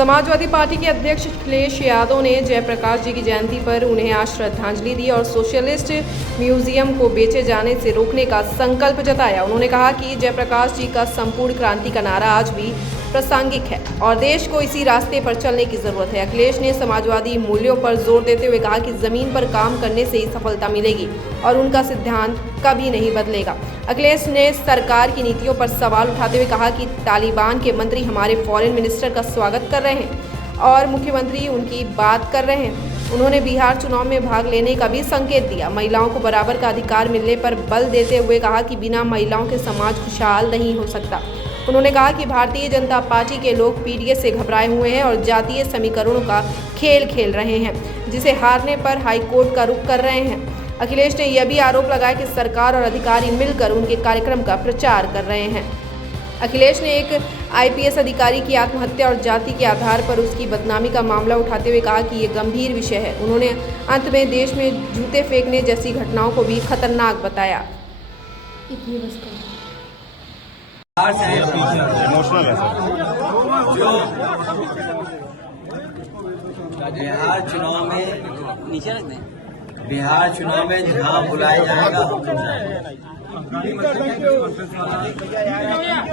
Samajwadi party के अध्यक्ष अखिलेश यादव ने जयप्रकाश जी की जयंती पर उन्हें आज श्रद्धांजलि दी और सोशलिस्ट म्यूजियम को बेचे जाने से रोकने का संकल्प जताया। उन्होंने कहा कि जयप्रकाश जी का संपूर्ण क्रांति का नारा आज भी प्रासंगिक है और देश को इसी रास्ते पर चलने की जरूरत है। अखिलेश ने समाजवादी मूल्यों पर जोर देते हुए कहा कि जमीन पर काम करने से ही सफलता मिलेगी और उनका सिद्धांत कभी नहीं बदलेगा। अखिलेश ने सरकार की नीतियों पर सवाल उठाते हुए कहा कि तालिबान के मंत्री हमारे फॉरेन मिनिस्टर का स्वागत कर रहे हैं और मुख्यमंत्री उनकी बात कर रहे हैं। उन्होंने बिहार चुनाव में भाग लेने का भी संकेत दिया। महिलाओं को बराबर का अधिकार मिलने पर बल देते हुए कहा कि बिना महिलाओं के समाज खुशहाल नहीं हो सकता। उन्होंने कहा कि भारतीय जनता पार्टी के लोग पीडीएस से घबराए हुए हैं और जातीय समीकरणों का खेल खेल रहे हैं, जिसे हारने पर हाईकोर्ट का रुख कर रहे हैं। अखिलेश ने यह भी आरोप लगाया कि सरकार और अधिकारी मिलकर उनके कार्यक्रम का प्रचार कर रहे हैं। अखिलेश ने एक आईपीएस अधिकारी की आत्महत्या और जाति के आधार पर उसकी बदनामी का मामला उठाते हुए कहा कि ये गंभीर विषय है। उन्होंने अंत में देश में जूते फेंकने जैसी घटनाओं को भी खतरनाक बताया। इमोशनल है जो बिहार चुनाव में नीचे रख दें, बिहार चुनाव में जहाँ बुलाया जाएगा हम जाएंगे।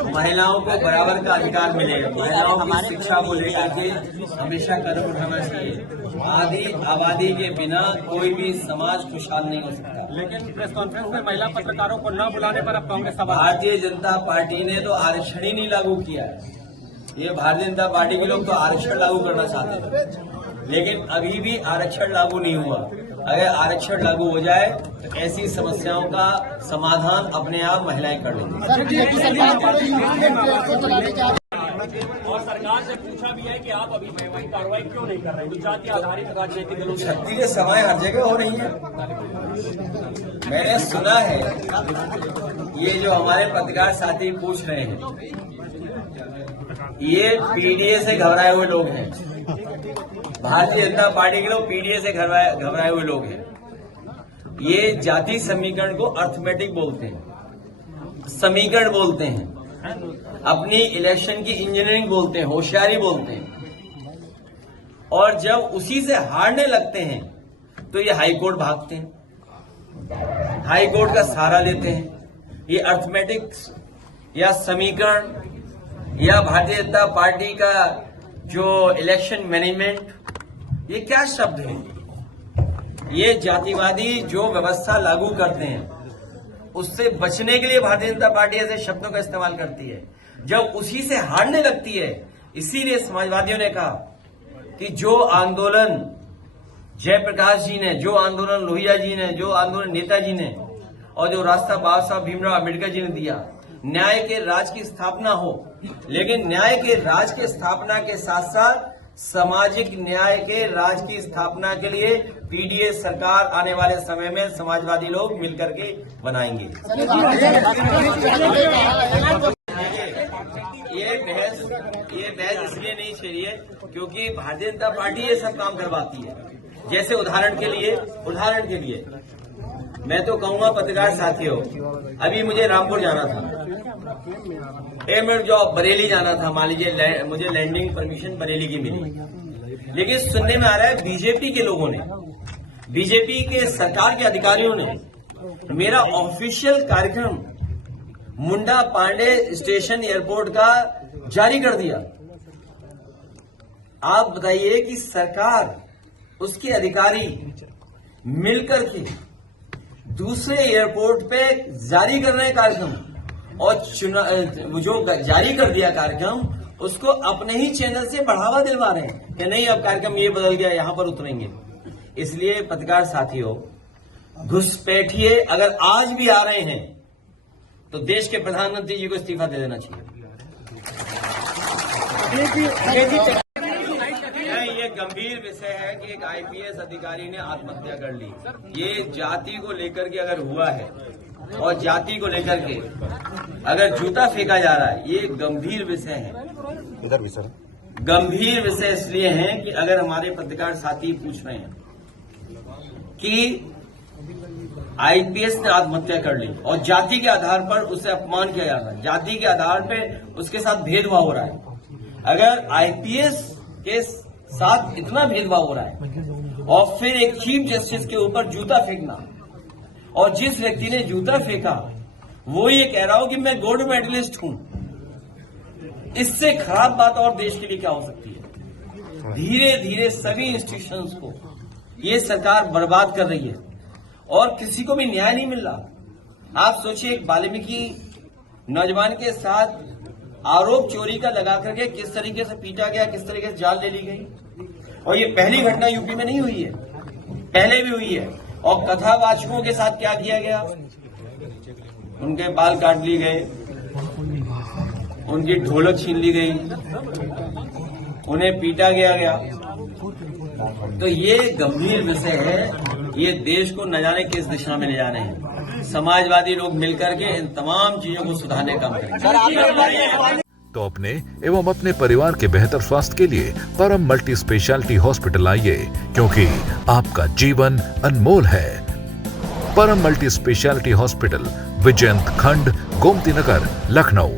महिलाओं को बराबर का अधिकार मिलेगा। महिलाओं की शिक्षा को लेकर के हमेशा कदम उठाना चाहिए। आधी आबादी के बिना कोई भी समाज खुशहाल नहीं हो सकता। लेकिन प्रेस कॉन्फ्रेंस में महिला पत्रकारों को न बुलाने पर अब कांग्रेस सवाल। भारतीय जनता पार्टी ने तो आरक्षण ही नहीं लागू किया है। ये भारतीय जनता पार्टी के लोग तो आरक्षण लागू करना चाहते थे, लेकिन अभी भी आरक्षण लागू नहीं हुआ। अगर आरक्षण लागू हो जाए तो ऐसी समस्याओं का समाधान अपने आप महिलाएं कर लेंगी। और सरकार से पूछा भी है कि आप अभी वैवाहिक कार्रवाई क्यों नहीं कर रहे हैं? जाति आधारित राजनीतिक दलों शक्ति के समय हर जगह हो रही है। मैंने सुना है ये जो हमारे पत्रकार साथी पूछ रहे हैं, ये पीडीए से घबराए हुए लोग हैं। भारतीय जनता पार्टी के लोग पीडीए से घबराए हुए लोग हैं। ये जाति समीकरण को अर्थमेटिक बोलते हैं, समीकरण बोलते हैं, अपनी इलेक्शन की इंजीनियरिंग बोलते हैं, होशियारी बोलते हैं। और जब उसी से हारने लगते हैं तो ये हाईकोर्ट भागते हैं, हाईकोर्ट का सहारा लेते हैं। ये अर्थमेटिक्स या समीकरण या भारतीय जनता पार्टी का जो इलेक्शन मैनेजमेंट, ये क्या शब्द है? ये जातिवादी जो व्यवस्था लागू करते हैं उससे बचने के लिए भारतीय जनता पार्टी ऐसे शब्दों का इस्तेमाल करती है। जब उसी से हारने लगती है, इसीलिए समाजवादियों ने कहा कि जो आंदोलन जयप्रकाश जी ने, जो आंदोलन लोहिया जी ने, जो आंदोलन नेताजी ने और जो रास्ता बाबा साहब भीमराव अम्बेडकर जी ने दिया, न्याय के राज की स्थापना हो, लेकिन न्याय के राज की स्थापना के साथ साथ सामाजिक न्याय के राज की स्थापना के लिए पीडीए सरकार आने वाले समय में समाजवादी लोग मिलकर के बनाएंगे। ये बहस इसलिए नहीं चाहिए क्योंकि भारतीय जनता पार्टी ये सब काम करवाती है। जैसे उदाहरण के लिए मैं तो कहूंगा पत्रकार साथियों, अभी मुझे रामपुर जाना था, एयरमेट जॉब बरेली जाना था। मान लीजिए मुझे लैंडिंग परमिशन बरेली की मिली, लेकिन सुनने में आ रहा है बीजेपी के लोगों ने, बीजेपी के सरकार के अधिकारियों ने मेरा ऑफिशियल कार्यक्रम मुंडा पांडे स्टेशन एयरपोर्ट का जारी कर दिया। आप बताइए कि सरकार, उसके अधिकारी मिलकर के दूसरे एयरपोर्ट पे जारी कर रहे हैं कार्यक्रम, और जो जारी कर दिया कार्यक्रम उसको अपने ही चैनल से बढ़ावा दिलवा रहे हैं कि नहीं अब कार्यक्रम ये बदल गया, यहां पर उतरेंगे। इसलिए पत्रकार साथियों, घुसपैठिए अगर आज भी आ रहे हैं तो देश के प्रधानमंत्री जी को इस्तीफा दे देना चाहिए। ये गंभीर विषय है कि एक आईपीएस अधिकारी ने आत्महत्या कर ली। ये जाति को लेकर के अगर हुआ है और जाति को लेकर के अगर जूता फेंका जा रहा है, ये गंभीर विषय है। इधर भी सर, गंभीर विषय इसलिए है कि अगर हमारे पत्रकार साथी पूछ रहे हैं कि आईपीएस ने आत्महत्या कर ली और जाति के आधार पर उसे अपमान किया जा रहा है, जाति के आधार पर उसके साथ भेदभाव हो रहा है। अगर आईपीएस के साथ इतना भेदभाव हो रहा है, और फिर एक चीफ जस्टिस के ऊपर जूता फेंकना, और जिस व्यक्ति ने जूता फेंका वो ये कह रहा हो कि मैं गोल्ड मेडलिस्ट हूं, इससे खराब बात और देश के लिए क्या हो सकती है। धीरे धीरे सभी इंस्टीट्यूशंस को ये सरकार बर्बाद कर रही है और किसी को भी न्याय नहीं मिल रहा। आप सोचिए, एक वाल्मीकि नौजवान के साथ आरोप चोरी का लगा करके किस तरीके से पीटा गया, किस तरीके से जान ले ली गई, और ये पहली घटना यूपी में नहीं हुई है, पहले भी हुई है। और कथावाचकों के साथ क्या किया गया, उनके बाल काट लिए गए, उनकी ढोलक छीन ली गई, उन्हें पीटा गया। तो ये गंभीर विषय है, ये देश को न जाने किस दिशा में ले जा रहे हैं। समाजवादी लोग मिलकर के इन तमाम चीजों को सुधारने का काम करेंगे। तो अपने एवं अपने परिवार के बेहतर स्वास्थ्य के लिए परम मल्टी स्पेशलिटी हॉस्पिटल आइए, क्योंकि आपका जीवन अनमोल है। परम मल्टी स्पेशलिटी हॉस्पिटल, विजयंत खंड, गोमती नगर, लखनऊ।